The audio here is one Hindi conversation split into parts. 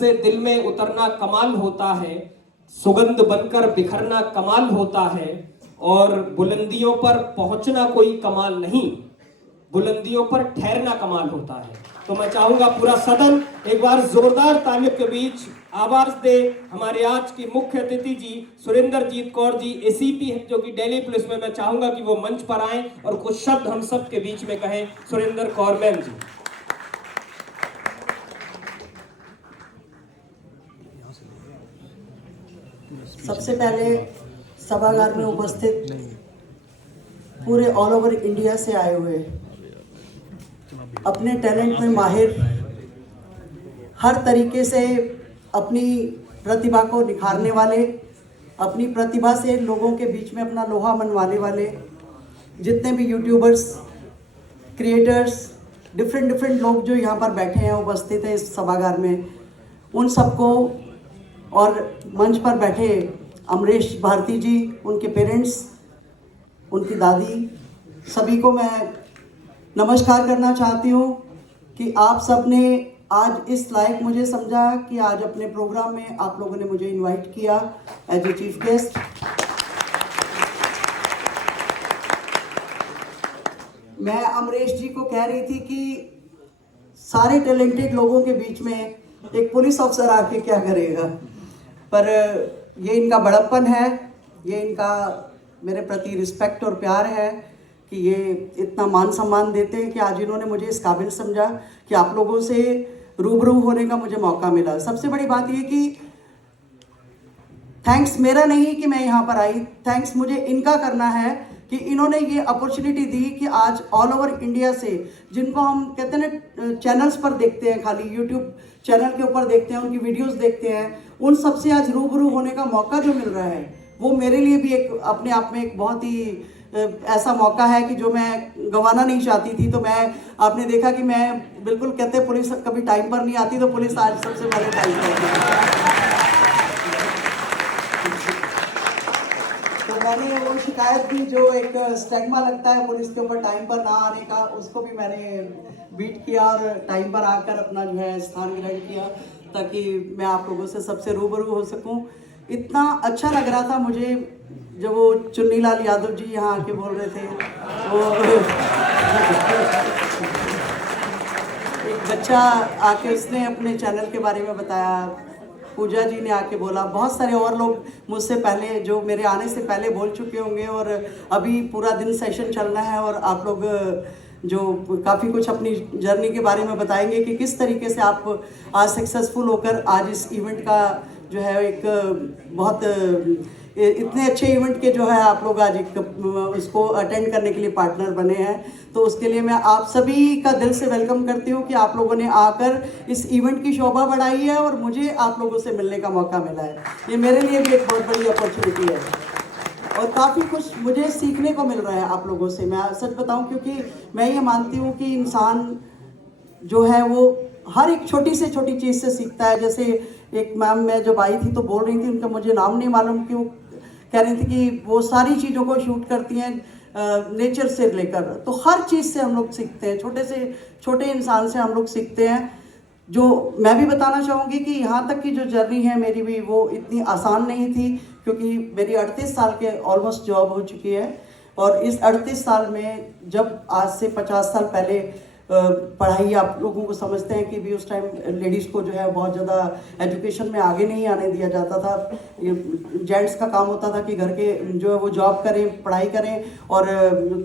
से दिल में उतरना कमाल होता है, सुगंध बनकर बिखरना कमाल होता है, और बुलंदियों पर पहुंचना कोई कमाल नहीं, बुलंदियों पर ठहरना कमाल होता है। तो मैं चाहूंगा पूरा सदन एक बार जोरदार तालियों के बीच आवाज दे हमारे आज की मुख्य अतिथि जी सुरेंद्रजीत कौर जी, एसीपी जो कि दिल्ली पुलिस में। मैं चाहूंगा कि वो मंच पर आए और कुछ शब्द हम सब के बीच में कहें। सुरेंद्र कौर मैम जी। सबसे पहले सभागार में उपस्थित पूरे ऑल ओवर इंडिया से आए हुए, अपने टैलेंट में माहिर, हर तरीके से अपनी प्रतिभा को निखारने वाले, अपनी प्रतिभा से लोगों के बीच में अपना लोहा मनवाने वाले जितने भी यूट्यूबर्स, क्रिएटर्स, डिफरेंट लोग जो यहाँ पर बैठे हैं, उपस्थित हैं इस सभागार में, उन सबको, और मंच पर बैठे अमरीश भारती जी, उनके पेरेंट्स, उनकी दादी, सभी को मैं नमस्कार करना चाहती हूँ कि आप सब ने आज इस लायक मुझे समझा कि आज अपने प्रोग्राम में आप लोगों ने मुझे इनवाइट किया एज ए चीफ गेस्ट। मैं अमरीश जी को कह रही थी कि सारे टैलेंटेड लोगों के बीच में एक पुलिस अफसर आके क्या करेगा, पर ये इनका बड़प्पन है, ये इनका मेरे प्रति रिस्पेक्ट और प्यार है कि ये इतना मान सम्मान देते हैं कि आज इन्होंने मुझे इस काबिल समझा कि आप लोगों से रूबरू होने का मुझे मौका मिला। सबसे बड़ी बात ये कि थैंक्स मेरा नहीं कि मैं यहाँ पर आई, थैंक्स मुझे इनका करना है कि इन्होंने ये अपॉर्चुनिटी दी कि आज ऑल ओवर इंडिया से, जिनको हम कहते हैं ना चैनल्स पर देखते हैं, खाली यूट्यूब चैनल के ऊपर देखते हैं, उनकी वीडियोस देखते हैं, उन सबसे आज रूबरू होने का मौका जो मिल रहा है वो मेरे लिए भी एक अपने आप में एक बहुत ही ऐसा मौका है कि जो मैं गंवाना नहीं चाहती थी। तो मैं, आपने देखा कि मैं बिल्कुल, कहते हैं पुलिस कभी टाइम पर नहीं आती, तो पुलिस आज सबसे पहले टाइम पर आती। तो मैंने वो शिकायत भी, जो एक स्टिग्मा लगता है पुलिस के ऊपर टाइम पर ना आने का, उसको भी मैंने बीट किया और टाइम पर आकर अपना जो है स्थान ग्रहण किया, ताकि मैं आप लोगों से सबसे रूबरू हो सकूं। इतना अच्छा लग रहा था मुझे जब वो चुन्नीलाल यादव जी यहाँ आके बोल रहे थे, वो एक बच्चा आके उसने अपने चैनल के बारे में बताया, पूजा जी ने आके बोला, बहुत सारे और लोग मुझसे पहले, जो मेरे आने से पहले बोल चुके होंगे, और अभी पूरा दिन सेशन चलना है और आप लोग जो काफ़ी कुछ अपनी जर्नी के बारे में बताएंगे कि किस तरीके से आप आज सक्सेसफुल होकर आज इस इवेंट का जो है एक बहुत इतने अच्छे इवेंट के जो है आप लोग आज एक उसको अटेंड करने के लिए पार्टनर बने हैं। तो उसके लिए मैं आप सभी का दिल से वेलकम करती हूँ कि आप लोगों ने आकर इस इवेंट की शोभा बढ़ाई है और मुझे आप लोगों से मिलने का मौका मिला है। ये मेरे लिए भी एक बहुत बड़ी अपॉर्चुनिटी है और काफ़ी कुछ मुझे सीखने को मिल रहा है आप लोगों से। मैं सच बताऊँ, क्योंकि मैं ये मानती हूँ कि इंसान जो है वो हर एक छोटी से छोटी चीज़ से सीखता है। जैसे एक मैम, मैं जब आई थी तो बोल रही थी, उनका मुझे नाम नहीं मालूम, कि वो कह रही थी कि वो सारी चीज़ों को शूट करती हैं नेचर से लेकर, तो हर चीज़ से हम लोग सीखते हैं, छोटे से छोटे इंसान से हम लोग सीखते हैं। जो मैं भी बताना चाहूँगी कि यहाँ तक की जो जर्नी है मेरी भी, वो इतनी आसान नहीं थी, क्योंकि मेरी 38 साल के ऑलमोस्ट जॉब हो चुकी है। और इस 38 साल में, जब आज से 50 साल पहले पढ़ाई, आप लोगों को समझते हैं कि भी उस टाइम लेडीज़ को जो है बहुत ज़्यादा एजुकेशन में आगे नहीं आने दिया जाता था। जेंट्स का काम होता था कि घर के जो है वो जॉब करें, पढ़ाई करें और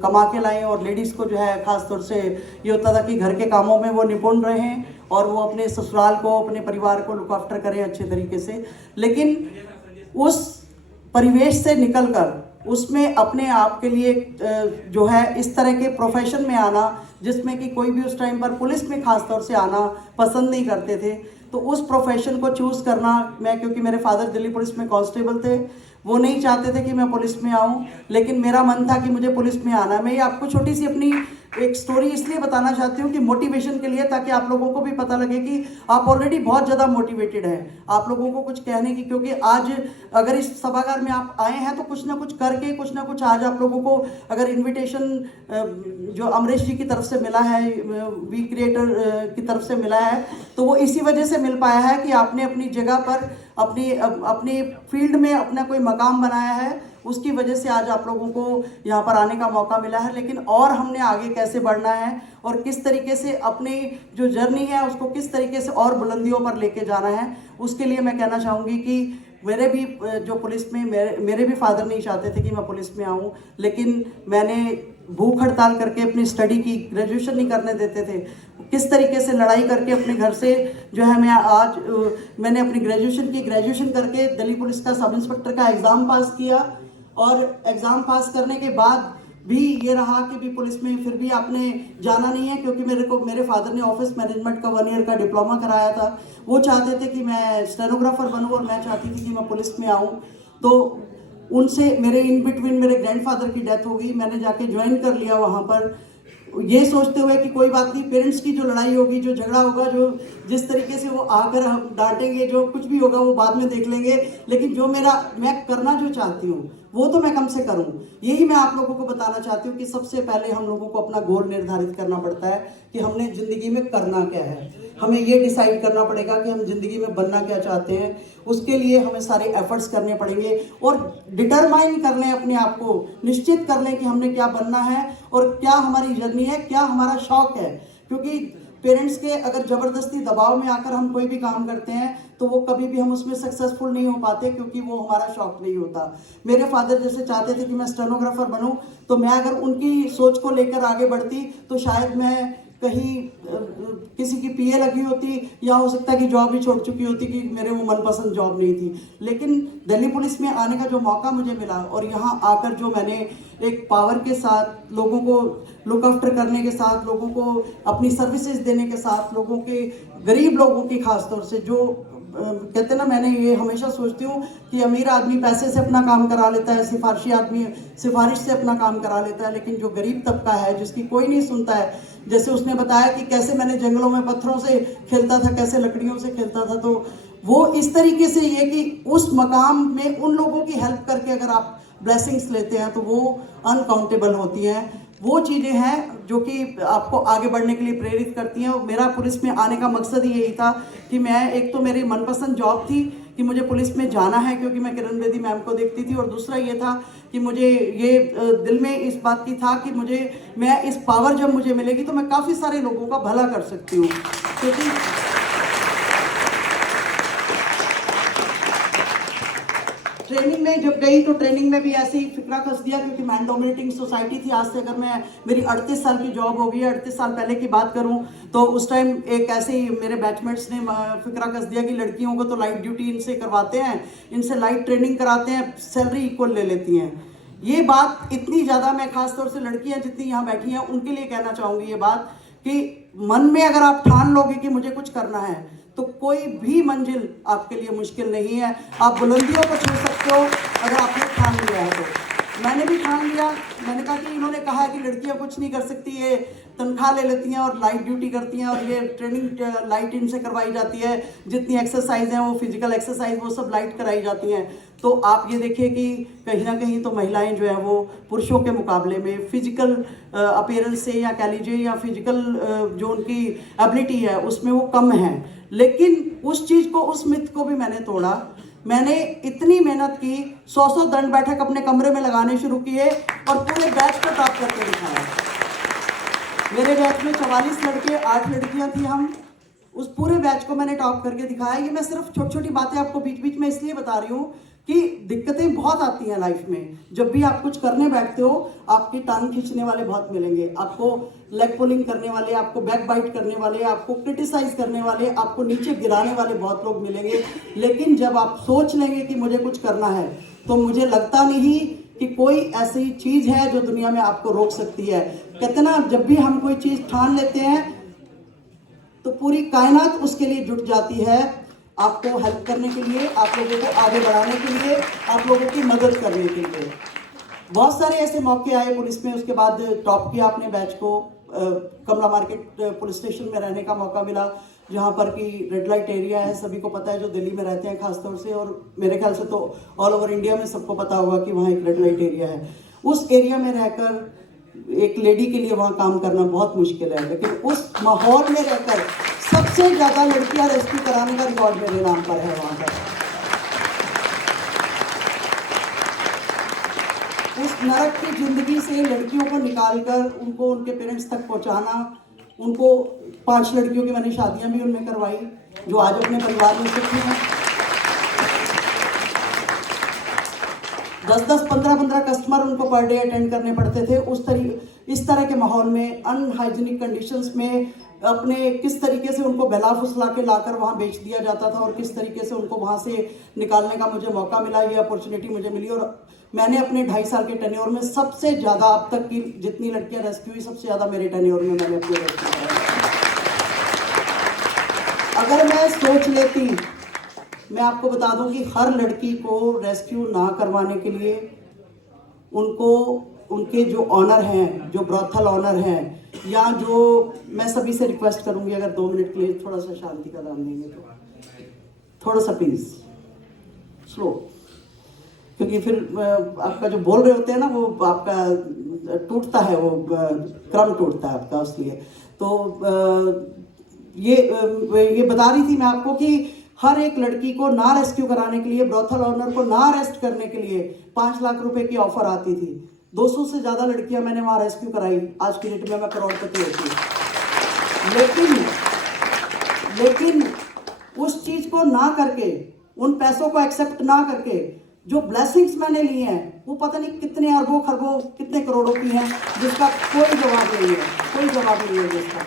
कमा के लाएं, और लेडीज़ को जो है ख़ास तौर से ये होता था कि घर के कामों में वो निपुण रहें और वो अपने ससुराल को, अपने परिवार को लुक आफ्टर करें अच्छे तरीके से। लेकिन उस परिवेश से निकलकर उसमें अपने आप के लिए जो है इस तरह के प्रोफेशन में आना, जिसमें कि कोई भी उस टाइम पर पुलिस में खास तौर से आना पसंद नहीं करते थे, तो उस प्रोफेशन को चूज़ करना, मैं, क्योंकि मेरे फादर दिल्ली पुलिस में कांस्टेबल थे, वो नहीं चाहते थे कि मैं पुलिस में आऊं, लेकिन मेरा मन था कि मुझे पुलिस में आना। मैं ये आपको छोटी सी अपनी एक स्टोरी इसलिए बताना चाहती हूँ कि मोटिवेशन के लिए, ताकि आप लोगों को भी पता लगे कि आप ऑलरेडी बहुत ज़्यादा मोटिवेटेड हैं, आप लोगों को कुछ कहने की, क्योंकि आज अगर इस सभागार में आप आए हैं तो कुछ ना कुछ करके, कुछ ना कुछ आज आप लोगों को अगर इनविटेशन जो अमरीश जी की तरफ से मिला है, वी क्रिएटर की तरफ से मिला है, तो वो इसी वजह से मिल पाया है कि आपने अपनी जगह पर अपनी फील्ड में अपना कोई मकाम बनाया है, उसकी वजह से आज आप लोगों को यहाँ पर आने का मौका मिला है। लेकिन और हमने आगे कैसे बढ़ना है और किस तरीके से अपनी जो जर्नी है उसको किस तरीके से और बुलंदियों पर लेके जाना है, उसके लिए मैं कहना चाहूँगी कि मेरे भी जो पुलिस में मेरे भी फादर नहीं चाहते थे कि मैं पुलिस में आऊँ, लेकिन मैंने भूख हड़ताल करके अपनी स्टडी की, ग्रेजुएशन नहीं करने देते थे, किस तरीके से लड़ाई करके अपने घर से जो है मैं आज मैंने अपनी ग्रेजुएशन करके दिल्ली पुलिस का सब इंस्पेक्टर का एग्ज़ाम पास किया, और एग्ज़ाम पास करने के बाद भी ये रहा कि भी पुलिस में फिर भी आपने जाना नहीं है, क्योंकि मेरे फादर ने ऑफिस मैनेजमेंट का 1 ईयर का डिप्लोमा कराया था। वो चाहते थे कि मैं स्टेनोग्राफर बनूं और मैं चाहती थी कि मैं पुलिस में आऊं। तो उनसे मेरे इन बिटवीन मेरे ग्रैंडफादर की डेथ हो गई, मैंने जाके ज्वाइन कर लिया वहाँ पर, ये सोचते हुए कि कोई बात नहीं, पेरेंट्स की जो लड़ाई होगी, जो झगड़ा होगा, जो जिस तरीके से वो आकर हम डांटेंगे, जो कुछ भी होगा वो बाद में देख लेंगे, लेकिन जो मैं करना जो चाहती हूँ वो तो मैं कम से करूँ। यही मैं आप लोगों को बताना चाहती हूँ कि सबसे पहले हम लोगों को अपना गोल निर्धारित करना पड़ता है कि हमने ज़िंदगी में करना क्या है। हमें ये डिसाइड करना पड़ेगा कि हम ज़िंदगी में बनना क्या चाहते हैं, उसके लिए हमें सारे एफर्ट्स करने पड़ेंगे और डिटरमाइन कर लें अपने आप को, निश्चित कर लें कि हमने क्या बनना है और क्या हमारी जर्नी है, क्या हमारा शौक है। क्योंकि पेरेंट्स के अगर ज़बरदस्ती दबाव में आकर हम कोई भी काम करते हैं तो वो कभी भी हम उसमें सक्सेसफुल नहीं हो पाते, क्योंकि वो हमारा शौक नहीं होता। मेरे फादर जैसे चाहते थे कि मैं स्टेनोग्राफर बनूं, तो मैं अगर उनकी सोच को लेकर आगे बढ़ती तो शायद मैं कहीं किसी की पीए लगी होती, या हो सकता है कि जॉब ही छोड़ चुकी होती, कि मेरे वो मनपसंद जॉब नहीं थी। लेकिन दिल्ली पुलिस में आने का जो मौका मुझे मिला और यहाँ आकर जो मैंने एक पावर के साथ लोगों को लुक आफ्टर करने के साथ, लोगों को अपनी सर्विसेज देने के साथ, लोगों के गरीब लोगों की खासतौर से जो कहते हैं ना, मैंने ये हमेशा सोचती हूँ कि अमीर आदमी पैसे से अपना काम करा लेता है, सिफारिशी आदमी सिफारिश से अपना काम करा लेता है, लेकिन जो गरीब तबका है जिसकी कोई नहीं सुनता है, जैसे उसने बताया कि कैसे मैंने जंगलों में पत्थरों से खेलता था, कैसे लकड़ियों से खेलता था, तो वो इस तरीके से ये कि उस मकाम में उन लोगों की हेल्प करके अगर आप ब्लेसिंग्स लेते हैं तो वो अनकाउंटेबल होती हैं। वो चीज़ें हैं जो कि आपको आगे बढ़ने के लिए प्रेरित करती हैं। और मेरा पुलिस में आने का मकसद ही यही था कि मैं, एक तो मेरी मनपसंद जॉब थी कि मुझे पुलिस में जाना है क्योंकि मैं किरण बेदी मैम को देखती थी, और दूसरा ये था कि मुझे ये दिल में इस बात की था कि मैं इस पावर जब मुझे मिलेगी तो मैं काफ़ी सारे लोगों का भला कर सकती हूँ। क्योंकि ट्रेनिंग में जब गई तो ट्रेनिंग में भी ऐसे ही फिक्रा कस दिया, क्योंकि मैन डोमिनेटिंग सोसाइटी थी। आज से अगर मेरी 38 साल की जॉब हो गई है, 38 साल पहले की बात करूं तो उस टाइम एक ऐसे ही मेरे बैचमेट्स ने फिक्रा कस दिया कि लड़कियों को तो लाइट ड्यूटी इनसे करवाते हैं, इनसे लाइट ट्रेनिंग कराते हैं, सैलरी इक्वल ले लेती हैं। ये बात इतनी ज़्यादा, मैं खासतौर से लड़कियाँ जितनी यहाँ बैठी हैं उनके लिए कहना चाहूँगी ये बात कि मन में अगर आप ठान लोगे कि मुझे कुछ करना है तो कोई भी मंजिल आपके लिए मुश्किल नहीं है। आप बुलंदियों को छू सकते हो अगर आपने ठान लिया है तो। मैंने भी ठान लिया। मैंने कहा कि इन्होंने कहा है कि लड़कियां कुछ नहीं कर सकती, ये तनख्वाह ले लेती हैं और लाइट ड्यूटी करती हैं और ये ट्रेनिंग लाइट इनसे करवाई जाती है, जितनी एक्सरसाइज हैं वो फिजिकल एक्सरसाइज वो सब लाइट कराई जाती हैं। तो आप ये देखिए कि कहीं ना कहीं तो महिलाएं जो है वो पुरुषों के मुकाबले में फिजिकल अपीयरेंस से, या कह लीजिए, या फिजिकल जो उनकी एबिलिटी है उसमें वो कम है। लेकिन उस चीज़ को, उस मिथ को भी मैंने तोड़ा। मैंने इतनी मेहनत की, 100 दंड बैठक अपने कमरे में लगाने शुरू किए और पूरे बैच को टॉप करके दिखाया। मेरे बैच में 44 लड़के, 8 लड़कियां थी। हम उस पूरे बैच को मैंने टॉप करके दिखाया। ये मैं सिर्फ छोटी छोटी बातें आपको बीच बीच में इसलिए बता रही हूँ कि दिक्कतें बहुत आती हैं लाइफ में। जब भी आप कुछ करने बैठते हो आपकी टांग खींचने वाले बहुत मिलेंगे, आपको लेग पुलिंग करने वाले, आपको बैक बाइट करने वाले, आपको क्रिटिसाइज करने वाले, आपको नीचे गिराने वाले बहुत लोग मिलेंगे। लेकिन जब आप सोच लेंगे कि मुझे कुछ करना है तो मुझे लगता नहीं कि कोई ऐसी चीज़ है जो दुनिया में आपको रोक सकती है। कहते ना, जब भी हम कोई चीज़ ठान लेते हैं तो पूरी कायनात उसके लिए जुट जाती है, आपको हेल्प करने के लिए, आप लोगों को आगे बढ़ाने के लिए, आप लोगों की मदद करने के लिए। बहुत सारे ऐसे मौके आए पुलिस में। उसके बाद टॉप किया अपने बैच को। कमला मार्केट पुलिस स्टेशन में रहने का मौका मिला, जहाँ पर कि रेड लाइट एरिया है, सभी को पता है जो दिल्ली में रहते हैं खासतौर से, और मेरे ख्याल से तो ऑल ओवर इंडिया में सबको पता होगा कि वहाँ एक रेड लाइट एरिया है। उस एरिया में रहकर एक लेडी के लिए वहाँ काम करना बहुत मुश्किल है, लेकिन उस माहौल में रहकर सबसे ज़्यादा लड़कियाँ रेस्क्यू कराने का रिकॉर्ड मेरे नाम पर है वहाँ पर। उस नरक की जिंदगी से लड़कियों को निकालकर उनको उनके पेरेंट्स तक पहुँचाना, उनको 5 लड़कियों की मैंने शादियां भी उनमें करवाई जो आज अपने परिवार में सुखी हैं। 10-10, 15-15 कस्टमर उनको पर डे अटेंड करने पड़ते थे। इस तरह के माहौल में, अनहाइजीनिक कंडीशंस में अपने किस तरीके से उनको बहला फुसला के लाकर वहाँ बेच दिया जाता था और किस तरीके से उनको वहाँ से निकालने का मुझे मौका मिला, ये अपॉर्चुनिटी मुझे मिली। और मैंने अपने 2.5 साल के टेन्योर में सबसे ज़्यादा, अब तक की जितनी लड़कियाँ रेस्क्यू हुई सबसे ज़्यादा मेरे टेन्योर में मैंने अपने रेस्क्यू कराई। अगर मैं सोच लेती, मैं आपको बता दूं कि हर लड़की को रेस्क्यू ना करवाने के लिए उनको उनके जो ऑनर हैं, जो ब्रॉथल ऑनर हैं, या जो, मैं सभी से रिक्वेस्ट करूंगी अगर 2 मिनट के लिए थोड़ा सा शांति का दाम देंगे तो, थोड़ा सा प्लीज स्लो, क्योंकि फिर आपका जो बोल रहे होते हैं ना वो आपका टूटता है, वो क्रम टूटता है आपका, इसलिए तो ये बता रही थी मैं आपको कि हर एक लड़की को ना रेस्क्यू कराने के लिए, ब्रॉथल ऑनर को ना अरेस्ट करने के लिए 5 लाख रुपए की ऑफर आती थी। 200 से ज़्यादा लड़कियां मैंने वहाँ रेस्क्यू कराई। आज की डेट में मैं करोड़पति होती हूँ, लेकिन उस चीज़ को ना करके, उन पैसों को एक्सेप्ट ना करके, जो ब्लेसिंग्स मैंने लिए हैं वो पता नहीं कितने अरबों खरबों कितने करोड़ों की हैं, जिसका कोई जवाब नहीं है, कोई जवाब नहीं है जिसका।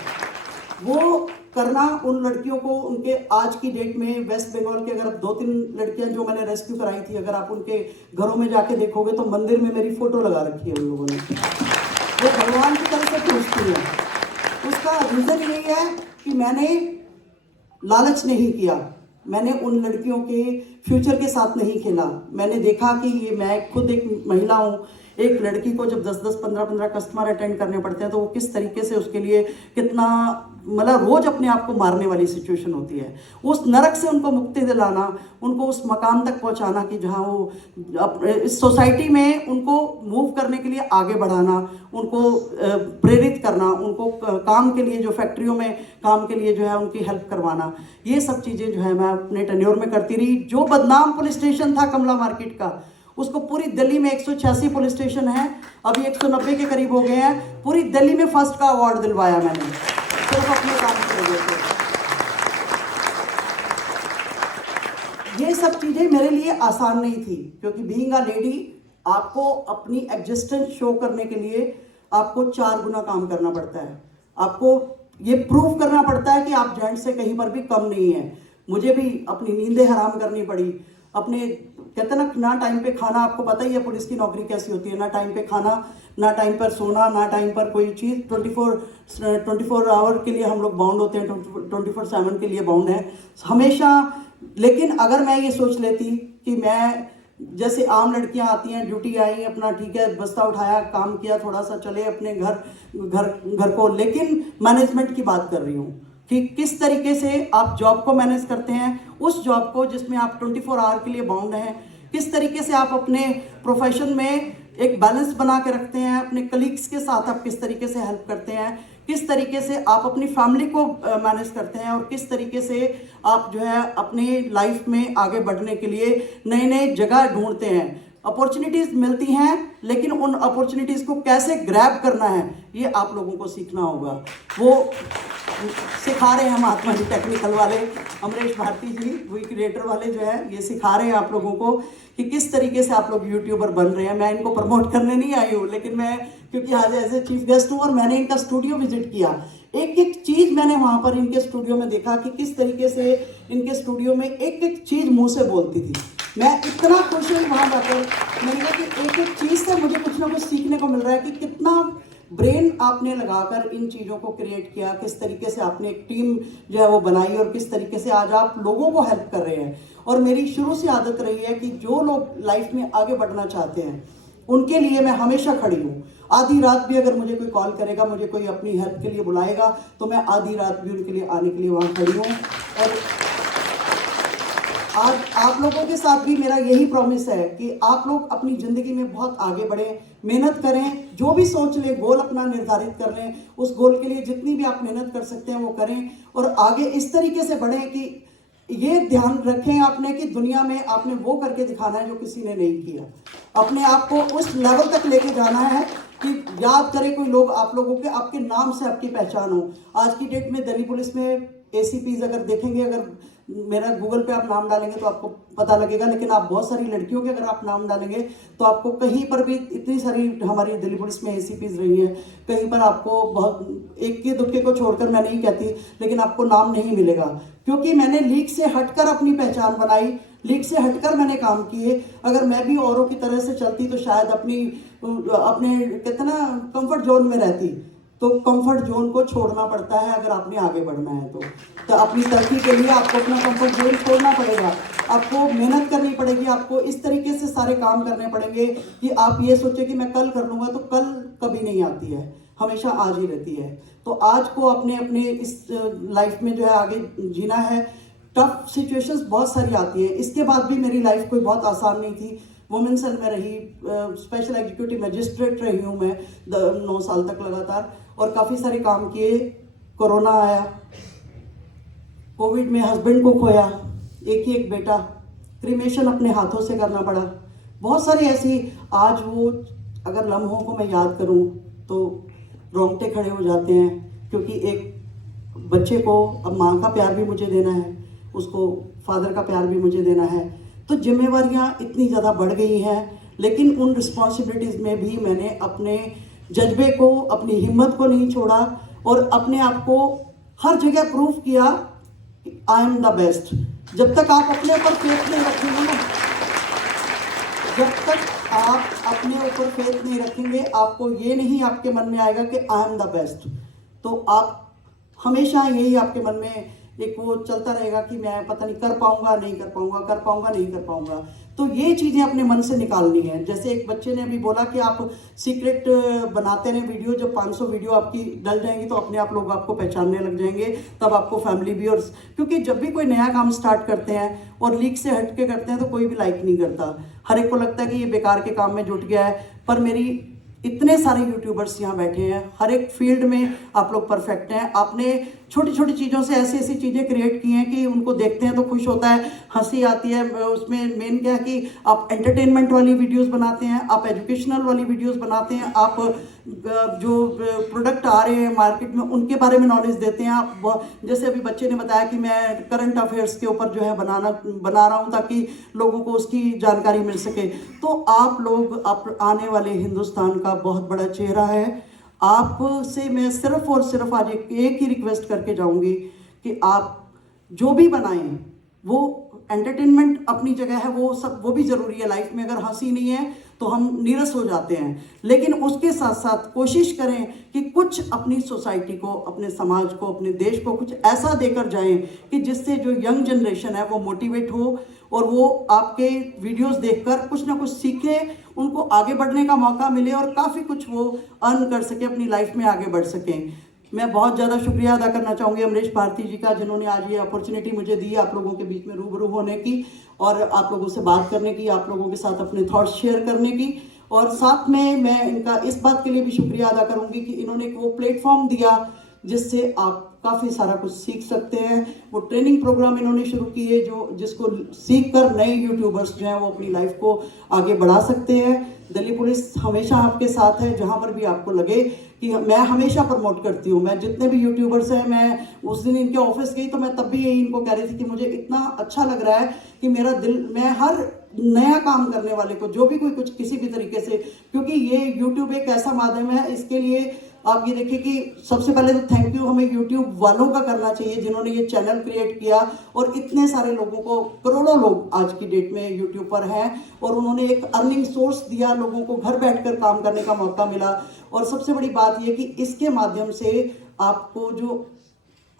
वो करना उन लड़कियों को, उनके आज की डेट में वेस्ट बंगाल के अगर 2-3 लड़कियां जो मैंने रेस्क्यू कराई थी, अगर आप उनके घरों में जाके देखोगे तो मंदिर में मेरी फोटो लगा रखी है उन लोगों ने। वो भगवान की तरफ से पूछती है। उसका रीजन यही है कि मैंने लालच नहीं किया, मैंने उन लड़कियों के फ्यूचर के साथ नहीं खेला। मैंने देखा कि ये, मैं खुद एक महिला हूँ, एक लड़की को जब 10-10, 15-15 कस्टमर अटेंड करने पड़ते हैं तो वो किस तरीके से उसके लिए कितना, मतलब रोज अपने आप को मारने वाली सिचुएशन होती है। उस नरक से उनको मुक्ति दिलाना, उनको उस मकाम तक पहुंचाना कि जहां वो इस सोसाइटी में उनको मूव करने के लिए आगे बढ़ाना, उनको प्रेरित करना, उनको काम के लिए, जो फैक्ट्रियों में काम के लिए जो है उनकी हेल्प करवाना, ये सब चीज़ें जो है मैं अपने टेन्योर में करती रही। जो बदनाम पुलिस स्टेशन था कमला मार्केट का, उसको पूरी दिल्ली में 186 पुलिस स्टेशन है, अभी 190 के करीब हो गए हैं, पूरी दिल्ली में फर्स्ट का अवार्ड दिलवाया मैंने, सिर्फ अपने काम की वजह से। ये सब चीज़ें मेरे लिए आसान नहीं थी, क्योंकि बीइंग अ लेडी आपको अपनी एग्जिस्टेंस शो करने के लिए आपको 4 गुना काम करना पड़ता है। आपको ये प्रूव करना पड़ता है कि आप जेंट्स से कहीं पर भी कम नहीं है। मुझे भी अपनी नींदें हराम करनी पड़ी, अपने, कहते हैं ना टाइम पे खाना, आपको पता ही है पुलिस की नौकरी कैसी होती है, ना टाइम पे खाना, ना टाइम पर सोना, ना टाइम पर कोई चीज़। 24 आवर के लिए हम लोग बाउंड होते हैं, 24/7 के लिए बाउंड है हमेशा। लेकिन अगर मैं ये सोच लेती कि मैं, जैसे आम लड़कियां आती हैं, ड्यूटी आई, अपना ठीक है बस्ता उठाया, काम किया, थोड़ा सा चले अपने घर को, लेकिन मैनेजमेंट की बात कर रही हूँ कि किस तरीके से आप जॉब को मैनेज करते हैं, उस जॉब को जिसमें आप 24 आवर के लिए बाउंड हैं, किस तरीके से आप अपने प्रोफेशन में एक बैलेंस बना के रखते हैं, अपने कलीग्स के साथ आप किस तरीके से हेल्प करते हैं, किस तरीके से आप अपनी फैमिली को मैनेज करते हैं, और किस तरीके से आप जो है अपनी लाइफ में आगे बढ़ने के लिए नए नए जगह ढूंढते हैं। अपॉर्चुनिटीज़ मिलती हैं, लेकिन उन अपॉर्चुनिटीज़ को कैसे ग्रैब करना है ये आप लोगों को सीखना होगा। वो सिखा रहे हैं महात्मा जी टेक्निकल वाले, अमरीश भारती जी वी क्रिएटर वाले जो है, ये सिखा रहे हैं आप लोगों को कि किस तरीके से आप लोग यूट्यूबर बन रहे हैं। मैं इनको प्रमोट करने नहीं आई हूँ, लेकिन मैं क्योंकि आज एज ए चीफ गेस्ट हूँ और मैंने इनका स्टूडियो विजिट किया, एक एक चीज़ मैंने वहाँ पर इनके स्टूडियो में देखा कि किस तरीके से इनके स्टूडियो में एक एक चीज़ मुँह से बोलती थी। मैं इतना खुश हुई वहाँ जाकर, मैंने कहा कि एक एक चीज़ से मुझे कुछ ना कुछ सीखने को मिल रहा है कि कितना ब्रेन आपने लगाकर इन चीज़ों को क्रिएट किया, किस तरीके से आपने एक टीम जो है वो बनाई, और किस तरीके से आज आप लोगों को हेल्प कर रहे हैं। और मेरी शुरू से आदत रही है कि जो लोग लाइफ में आगे बढ़ना चाहते हैं उनके लिए मैं हमेशा खड़ी हूँ। आधी रात भी अगर मुझे कोई कॉल करेगा, मुझे कोई अपनी हेल्प के लिए बुलाएगा, तो मैं आधी रात भी उनके लिए आने के लिए वहाँ खड़ी हूँ। और आज आप लोगों के साथ भी मेरा यही प्रॉमिस है कि आप लोग अपनी ज़िंदगी में बहुत आगे बढ़ें, मेहनत करें, जो भी सोच लें, गोल अपना निर्धारित कर लें, उस गोल के लिए जितनी भी आप मेहनत कर सकते हैं वो करें, और आगे इस तरीके से बढ़ें कि ये ध्यान रखें आपने कि दुनिया में आपने वो करके दिखाना है जो किसी ने नहीं किया। अपने आप को उस लेवल तक लेके जाना है कि याद करे कोई लोग आप लोगों के, आपके नाम से आपकी पहचान हो। आज की डेट में दिल्ली पुलिस में ACPs अगर देखेंगे, अगर मेरा गूगल पे आप नाम डालेंगे तो आपको पता लगेगा, लेकिन आप बहुत सारी लड़कियों के अगर आप नाम डालेंगे तो आपको कहीं पर भी, इतनी सारी हमारी दिल्ली पुलिस में ACPs रही हैं, कहीं पर आपको बहुत एक के दुक्के को छोड़कर मैं नहीं कहती, लेकिन आपको नाम नहीं मिलेगा, क्योंकि मैंने लीग से हटकर अपनी पहचान बनाई, लीग से हटकर मैंने काम किए। अगर मैं भी औरों की तरह से चलती तो शायद अपने कहते ना कंफर्ट जोन में रहती, तो कंफर्ट जोन को छोड़ना पड़ता है अगर आपने आगे बढ़ना है तो अपनी तरक्की के लिए आपको अपना कंफर्ट जोन छोड़ना पड़ेगा, आपको मेहनत करनी पड़ेगी, आपको इस तरीके से सारे काम करने पड़ेंगे कि आप ये सोचें कि मैं कल कर लूँगा, तो कल कभी नहीं आती है, हमेशा आज ही रहती है। तो आज को अपने अपने इस लाइफ में जो है आगे जीना है। टफ सिचुएशंस बहुत सारी आती है, इसके बाद भी मेरी लाइफ कोई बहुत आसान नहीं थी। वुमेन सेल में रही, स्पेशल एग्जीक्यूटिव मजिस्ट्रेट रही हूँ मैं 9 साल तक लगातार, और काफ़ी सारे काम किए। कोरोना आया, कोविड में हस्बैंड को खोया, एक ही एक बेटा, क्रीमेशन अपने हाथों से करना पड़ा। बहुत सारी ऐसी, आज वो अगर लम्हों को मैं याद करूँ तो रोंगटे खड़े हो जाते हैं, क्योंकि एक बच्चे को अब माँ का प्यार भी मुझे देना है, उसको फादर का प्यार भी मुझे देना है, तो जिम्मेवारियाँ इतनी ज़्यादा बढ़ गई हैं। लेकिन उन रिस्पॉन्सिबिलिटीज़ में भी मैंने अपने जज्बे को, अपनी हिम्मत को नहीं छोड़ा, और अपने आप को हर जगह प्रूव किया कि आई एम द बेस्ट। जब तक आप अपने ऊपर फेथ नहीं रखेंगे ना, जब तक आप अपने ऊपर फेथ नहीं रखेंगे, आपको ये नहीं आपके मन में आएगा कि आई एम द बेस्ट, तो आप हमेशा यही आपके मन में एक वो चलता रहेगा कि मैं पता नहीं कर पाऊंगा, नहीं कर पाऊंगा, कर पाऊंगा, नहीं कर पाऊंगा। तो ये चीज़ें अपने मन से निकालनी है। जैसे एक बच्चे ने अभी बोला कि आप सीक्रेट बनाते रहे वीडियो, जब 500 वीडियो आपकी डल जाएंगी तो अपने आप लोग आपको पहचानने लग जाएंगे, तब आपको फैमिली भी, और क्योंकि जब भी कोई नया काम स्टार्ट करते हैं और लीग से हट के करते हैं तो कोई भी लाइक नहीं करता, हर एक को लगता है कि ये बेकार के काम में जुट गया है। पर मेरी इतने सारे यूट्यूबर्स यहाँ बैठे हैं, हर एक फील्ड में आप लोग परफेक्ट हैं। आपने छोटी छोटी चीज़ों से ऐसी ऐसी चीज़ें क्रिएट की हैं कि उनको देखते हैं तो खुश होता है, हंसी आती है। उसमें मेन क्या है कि आप एंटरटेनमेंट वाली वीडियोस बनाते हैं, आप एजुकेशनल वाली वीडियोस बनाते हैं, आप जो प्रोडक्ट आ रहे हैं मार्केट में उनके बारे में नॉलेज देते हैं। आप जैसे अभी बच्चे ने बताया कि मैं करंट अफेयर्स के ऊपर जो है बना रहा हूँ ताकि लोगों को उसकी जानकारी मिल सके। तो आप लोग आने वाले हिंदुस्तान का बहुत बड़ा चेहरा है। आपसे मैं सिर्फ और सिर्फ आज एक ही रिक्वेस्ट करके जाऊंगी कि आप जो भी बनाएं वो एंटरटेनमेंट अपनी जगह है, वो भी ज़रूरी है लाइफ में। अगर हंसी नहीं है तो हम नीरस हो जाते हैं, लेकिन उसके साथ साथ कोशिश करें कि कुछ अपनी सोसाइटी को, अपने समाज को, अपने देश को कुछ ऐसा देकर जाएं कि जिससे जो यंग जनरेशन है वो मोटिवेट हो और वो आपके वीडियोस देखकर कुछ ना कुछ सीखे, उनको आगे बढ़ने का मौका मिले और काफ़ी कुछ वो अर्न कर सके, अपनी लाइफ में आगे बढ़ सकें। मैं बहुत ज़्यादा शुक्रिया अदा करना चाहूँगी अमरीश भारती जी का, जिन्होंने आज ये अपॉर्चुनिटी मुझे दी आप लोगों के बीच में रूबरू होने की और आप लोगों से बात करने की, आप लोगों के साथ अपने थॉट्स शेयर करने की। और साथ में मैं इनका इस बात के लिए भी शुक्रिया अदा करूँगी कि इन्होंने एक वो प्लेटफॉर्म दिया जिससे आप काफ़ी सारा कुछ सीख सकते हैं। वो ट्रेनिंग प्रोग्राम इन्होंने शुरू किए जिसको सीख कर नए यूट्यूबर्स जो हैं वो अपनी लाइफ को आगे बढ़ा सकते हैं। दिल्ली पुलिस हमेशा आपके साथ है, जहाँ पर भी आपको लगे कि मैं हमेशा प्रमोट करती हूँ। मैं जितने भी यूट्यूबर्स हैं, मैं उस दिन इनके ऑफिस गई तो मैं तब भी यही इनको कह रही थी कि मुझे इतना अच्छा लग रहा है कि मेरा दिल, मैं हर नया काम करने वाले को, जो भी कोई कुछ किसी भी तरीके से, क्योंकि ये यूट्यूब एक ऐसा माध्यम है, इसके लिए आप ये देखिए कि सबसे पहले तो थैंक यू हमें यूट्यूब वालों का करना चाहिए जिन्होंने ये चैनल क्रिएट किया और इतने सारे लोगों को, करोड़ों लोग आज की डेट में यूट्यूब पर हैं और उन्होंने एक अर्निंग सोर्स दिया, लोगों को घर बैठकर काम करने का मौका मिला। और सबसे बड़ी बात ये कि इसके माध्यम से आपको जो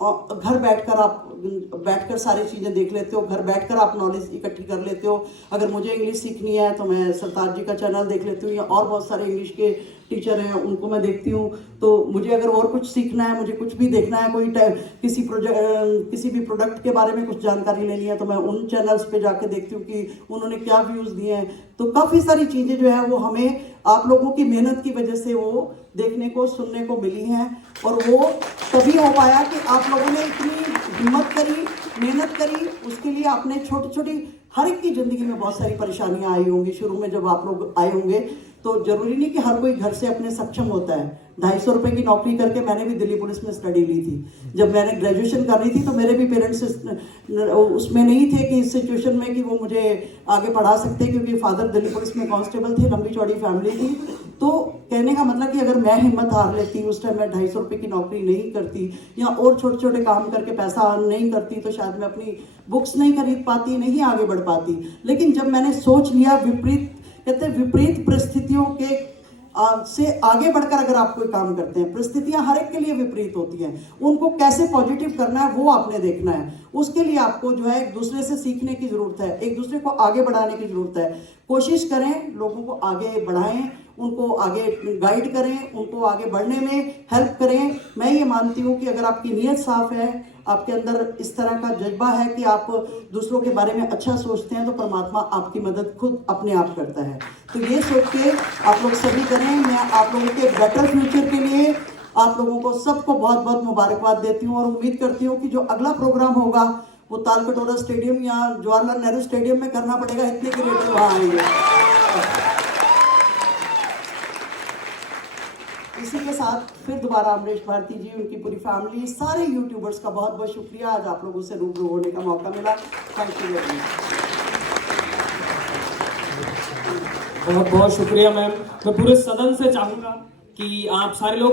और घर बैठकर सारी चीज़ें देख लेते हो, घर बैठकर आप नॉलेज इकट्ठी कर लेते हो। अगर मुझे इंग्लिश सीखनी है तो मैं सरताज जी का चैनल देख लेती हूँ, या और बहुत सारे इंग्लिश के टीचर हैं उनको मैं देखती हूँ। तो मुझे अगर और कुछ सीखना है, मुझे कुछ भी देखना है, किसी भी प्रोडक्ट के बारे में कुछ जानकारी लेनी है, तो मैं उन चैनल्स पे जाके देखती हूँ कि उन्होंने क्या व्यूज़ दिए हैं। तो काफ़ी सारी चीज़ें जो है वो हमें आप लोगों की मेहनत की वजह से वो देखने को सुनने को मिली हैं, और वो तभी हो पाया कि आप लोगों ने इतनी हिम्मत करी, मेहनत करी। उसके लिए आपने छोटी छोटी, हर एक की ज़िंदगी में बहुत सारी परेशानियां आई होंगी। शुरू में जब आप लोग आए होंगे तो जरूरी नहीं कि हर कोई घर से अपने सक्षम होता है। 250 रुपये की नौकरी करके मैंने भी दिल्ली पुलिस में स्टडी ली थी। जब मैंने ग्रेजुएशन कर रही थी तो मेरे भी पेरेंट्स उसमें नहीं थे कि इस सिचुएशन में कि वो मुझे आगे पढ़ा सकते, क्योंकि फादर दिल्ली पुलिस में कांस्टेबल थे, लंबी चौड़ी फैमिली थी। तो कहने का मतलब कि अगर मैं हिम्मत हार लेती, उस टाइम मैं 250 रुपये की नौकरी नहीं करती, या और छोटे छोटे काम करके पैसा अर्न नहीं करती, तो शायद मैं अपनी बुक्स नहीं खरीद पाती, नहीं आगे बढ़ पाती। लेकिन जब मैंने सोच लिया, विपरीत परिस्थितियों के से आगे बढ़कर अगर आप कोई काम करते हैं, परिस्थितियां हर एक के लिए विपरीत होती हैं, उनको कैसे पॉजिटिव करना है वो आपने देखना है। उसके लिए आपको जो है एक दूसरे से सीखने की जरूरत है, एक दूसरे को आगे बढ़ाने की जरूरत है। कोशिश करें, लोगों को आगे बढ़ाएं, उनको आगे गाइड करें, उनको आगे बढ़ने में हेल्प करें। मैं ये मानती हूँ कि अगर आपकी नीयत साफ है, आपके अंदर इस तरह का जज्बा है कि आप दूसरों के बारे में अच्छा सोचते हैं, तो परमात्मा आपकी मदद खुद अपने आप करता है। तो ये सोच के आप लोग सभी करें। मैं आप लोगों के बेटर फ्यूचर के लिए आप लोगों को सबको बहुत बहुत मुबारकबाद देती हूँ, और उम्मीद करती हूँ कि जो अगला प्रोग्राम होगा वो तालकटोरा स्टेडियम या जवाहरलाल नेहरू स्टेडियम में करना पड़ेगा, इतने क्रिएटर वहाँ आएंगे। इसी के साथ फिर दोबारा अमरीश भारती जी, उनकी पूरी फैमिली, सारे यूट्यूबर्स का बहुत बहुत शुक्रिया। आज आप लोगों से रूबरू होने का मौका मिला। Thank you very much. बहुत बहुत शुक्रिया मैम। मैं पूरे सदन से चाहूंगा कि आप सारे लोग